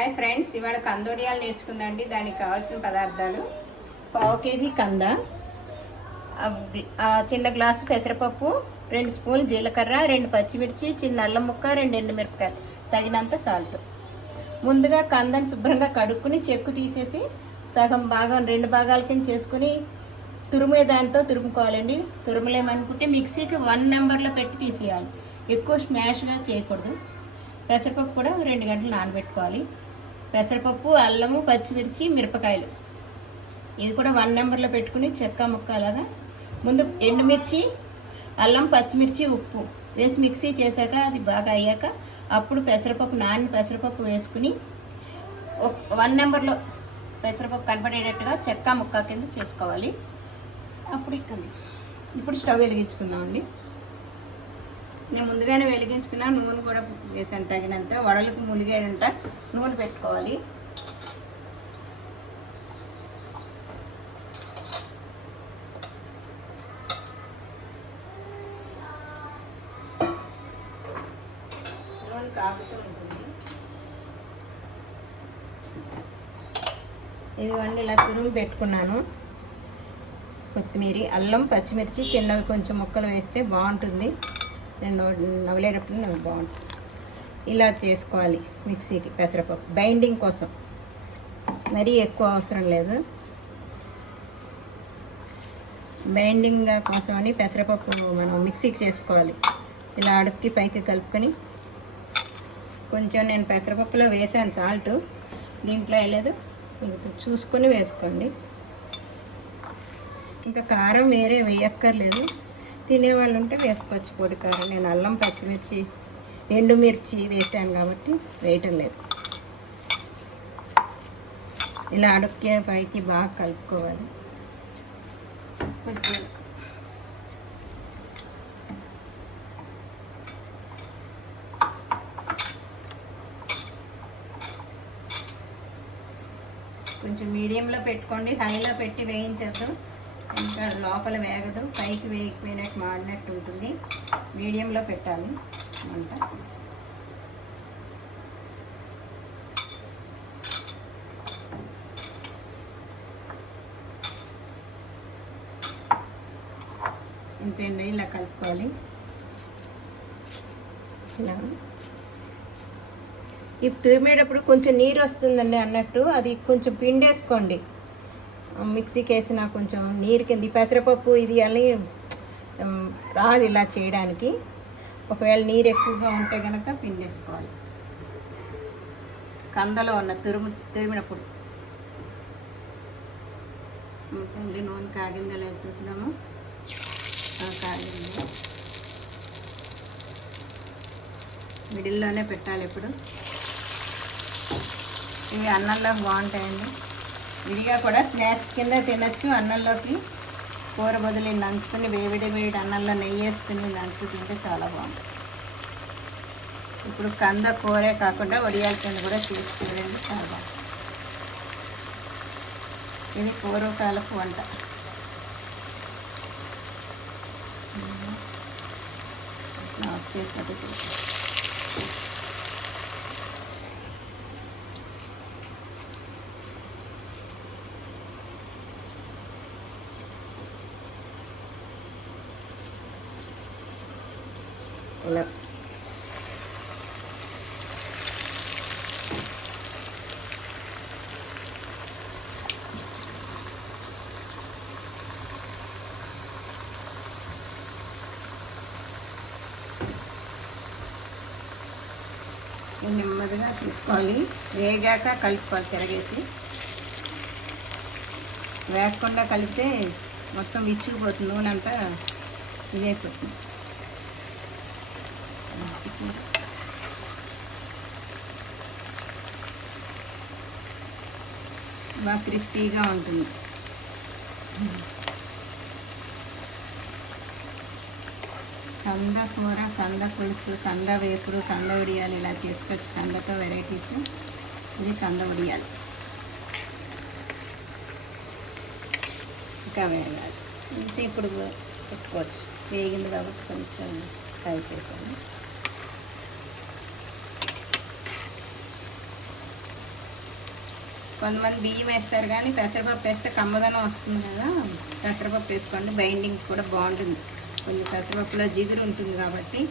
Hi friends, ఇవాళ కందోడియాలు నేర్చుకుందాండి. దానికి కావాల్సిన పదార్థాలు: పావు కేజీ కంద, చిన్న గ్లాసు పెసరపప్పు, 2 స్పూన్లు జీలకర్ర, 2 పచ్చిమిర్చి, చిన్న అల్లం ముక్క, 2 ఎండుమిరపకాయలు, తగినంత సాల్ట్. ముందుగా కందని శుభ్రంగా కడుక్కుని చెక్కు తీసేసి సగం భాగం 2 భాగాల కింద చేసుకుని తురుమే దాంతో తురుముకోవాలండి. తురుములేమనుకుంటే మిక్సీకి 1 నెంబర్లో పెట్టి తీసేయాలి, ఎక్కువ స్మాష్గా చేయకూడదు. పెసరపప్పు కూడా 2 గంటలు నానబెట్టుకోవాలి. పెసరపప్పు, అల్లము, పచ్చిమిర్చి, మిరపకాయలు ఇవి కూడా 1 నెంబర్లో పెట్టుకుని చెక్క ముక్కలాగా ముందు ఎండుమిర్చి, అల్లం, పచ్చిమిర్చి, ఉప్పు వేసి మిక్సీ చేశాక అది బాగా అయ్యాక అప్పుడు పెసరపప్పు పెసరపప్పు వేసుకుని 1 నెంబర్లో పెసరపప్పు కనపడేటట్టుగా చెక్క ముక్క కింద చేసుకోవాలి. అప్పుడు ఇప్పుడు స్టవ్ వెలిగించుకుందామండి. నేను ముందుగానే వెలిగించుకున్నా, నూనె కూడా వేసాను తగినంత. వడలకు ములిగేడంట నూనె పెట్టుకోవాలి. నూనె కాగుతూ ఉంటుంది. ఇదిగోండి, ఇలా తురుము పెట్టుకున్నాను. కొత్తిమీర, అల్లం, పచ్చిమిర్చి చిన్నవి కొంచెం ముక్కలు వేస్తే బాగుంటుంది. నవ్వలేటప్పుడు నాకు బాగుంటుంది. ఇలా చేసుకోవాలి మిక్సీకి. పెసరపప్పు బైండింగ్ కోసం మరీ ఎక్కువ అవసరం లేదు. బైండింగ్ కోసం అని పెసరపప్పు మనం మిక్సీకి చేసుకోవాలి. ఇలా అడుపుకి పైకి కలుపుకొని కొంచెం నేను పెసరపప్పులో వేసాను సాల్ట్, దీంట్లో వేయలేదు, చూసుకొని వేసుకోండి. ఇంకా కారం వేరే వేయక్కర్లేదు, తినేవాళ్ళు ఉంటే వేసుకోవచ్చు పొడి కారం. నేను అల్లం, పచ్చిమిర్చి, ఎండుమిర్చి వేసాను కాబట్టి వేయటం లేదు. ఇలా అడుక్కే పైకి బాగా కలుపుకోవాలి. కొంచెం మీడియంలో పెట్టుకోండి, హైలో పెట్టి వేయించద్దు, ఇంకా లోపల వేగదు, పైకి వేయకపోయినట్టు మాడినట్టు ఉంటుంది. మీడియంలో పెట్టాలి మంట. ఇంతేండి, ఇలా కలుపుకోవాలి. ఇలా ఇప్పుడు తురిమేటప్పుడు కొంచెం నీరు వస్తుందండి అన్నట్టు, అది కొంచెం పిండేసుకోండి. మిక్సీకి వేసిన కొంచెం నీరు కింద పెసరపప్పు ఇది అని రాదు ఇలా చేయడానికి. ఒకవేళ నీరు ఎక్కువగా ఉంటే కనుక పిండేసుకోవాలి. కందలో ఉన్న తురిమినప్పుడు నూనె కాగిందో లేదు చూద్దాము. కాగింది. మిడిల్లోనే పెట్టాలి ఎప్పుడు. ఇవి అన్నంలో బాగుంటాయండి. విడిగా కూడా స్నాక్స్ కింద తినచ్చు. అన్నంలోకి కూర బదులు నంచుకుని వేడి అన్నంలో నెయ్యి వేసుకుని నంచుకుని తింటే చాలా బాగుంటుంది. ఇప్పుడు కంద కూరే కాకుండా వడియాల కింద కూడా తీసుకునేది చాలా బాగుంటుంది. ఇది పూర్వకాలపు వంట. వచ్చేసినట్టు చేస్తాను. ఇలా నెమ్మదిగా తీసుకోవాలి. వేగాక కలుపుకోవాలి. తిరగేసి వేగకుండా కలిపితే మొత్తం విచ్చుకుపోతుంది, నూనె అంతా ఇదైపోతుంది. బాగా క్రిస్పీగా ఉంటుంది. కంద కూర, కంద పులుసు, కంద వేపుడు, కంద వడియాలు ఇలా చేసుకోవచ్చు. కందతో వెరైటీస్. ఇది కంద వడియాలు. ఇంకా వేయాలి కొంచెం. ఇప్పుడు పెట్టుకోవచ్చు, వేగింది కాబట్టి కొంచెం ఫ్రై చేశాను. కొంతమంది బియ్యం వేస్తారు కానీ పెసరపప్పు వేస్తే కమ్మదనం వస్తుంది కదా, పెసరపప్పు వేసుకోండి. బైండింగ్ కూడా బాగుంటుంది, కొంచెం పెసరపప్పులో జిగురు ఉంటుంది కాబట్టి.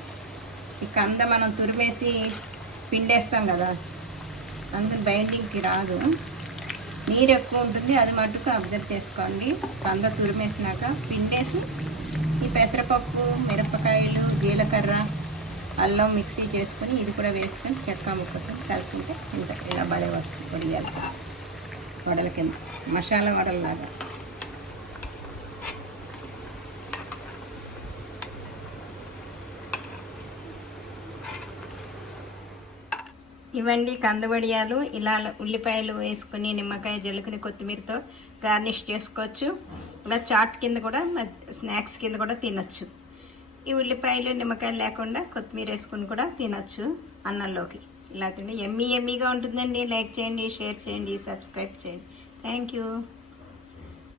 ఈ కంద మనం తురిమేసి పిండేస్తాం కదా, అందులో బైండింగ్కి రాదు, నీరు ఎక్కువ ఉంటుంది. అది మటుకు అబ్జర్వ్ చేసుకోండి. కంద తురిమేసినాక పిండేసి ఈ పెసరపప్పు, మిరపకాయలు, జీలకర్ర, అల్లం మిక్సీ చేసుకొని ఇది కూడా వేసుకొని చెక్క ముక్కతో కలుపుకుంటే ఇంకా ఇలా బడే వస్తుంది. పొడియాలి వడల కింద, మసాలా వడల్లాగా. ఇవండి కందవడియాలు. ఇలా ఉల్లిపాయలు వేసుకుని నిమ్మకాయ జల్లుకుని కొత్తిమీరతో గార్నిష్ చేసుకోవచ్చు. ఇలా చాట్ కింద కూడా, స్నాక్స్ కింద కూడా తినచ్చు. ఈ ఉల్లిపాయలు నిమ్మకాయలు లేకుండా కొత్తిమీర వేసుకుని కూడా తినచ్చు అన్నంలోకి. ఇలా తింటే ఎమ్మీగా ఉంటుందండి. లైక్ చేయండి, షేర్ చేయండి, సబ్స్క్రైబ్ చేయండి. Thank you.